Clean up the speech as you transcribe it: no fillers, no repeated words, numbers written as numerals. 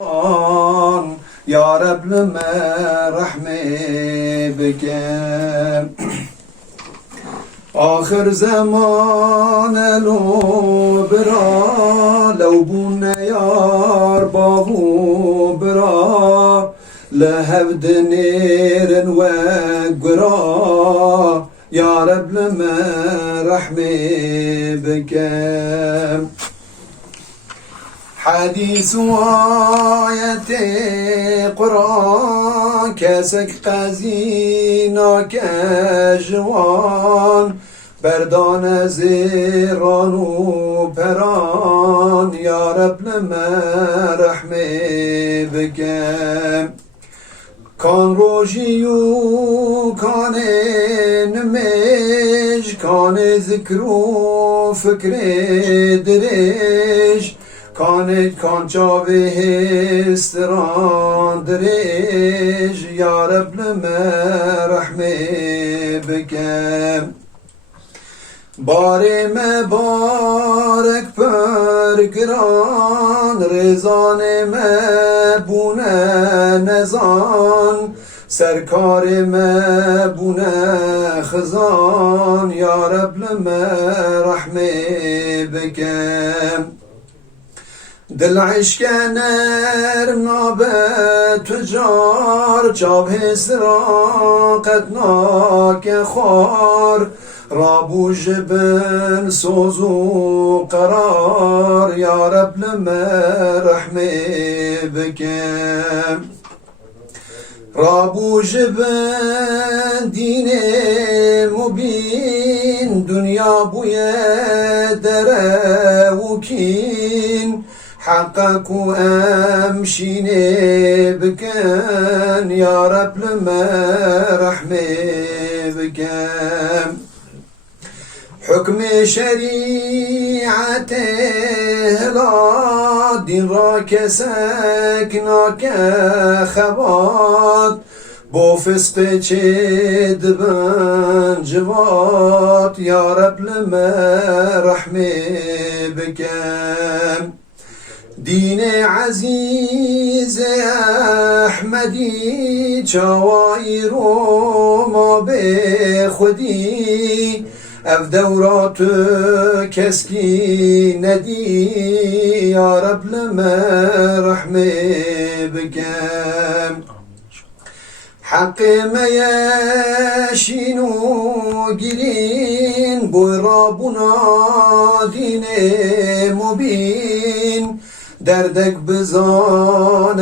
Ya Rabbime rahmi bike. Ahir zaman elo bira lev bune yar bavu bira lehev denirin ve gura Ya Rabbime rahmi bike. حديث آية قرآن كسك قزينا كجوان بردان زيران و پران يا رب لما رحمي بكم كان روجيو كان نمج كان ذكرو فكر دريج کان چاوه استران دریج یا رب لما رحمه بکم باره مبارک پر گران رزان مبونه نزان سرکار مبونه خزان یا رب لما رحمه بکم دل عشق نرنابه تجار چاوه سراقت ناک خوار رابو جبن سوزو قرار یا رب لما رحمه بکم رابو جبن دین مبین دنیا بوی دره وکین حقك وأمشيني بكان يا رب لما رحمي بكان حكم شريعته لا دين راك ساكناك خبات بو فسق دبن جوات يا رب لما رحمي بكان دین عزیز احمدی چاوایی رو ما به خودی اف دورات کسکی ندی یا رب لما رحمه بکم حق میشین و گیرین بوی رابونا دین مبین دردك بزان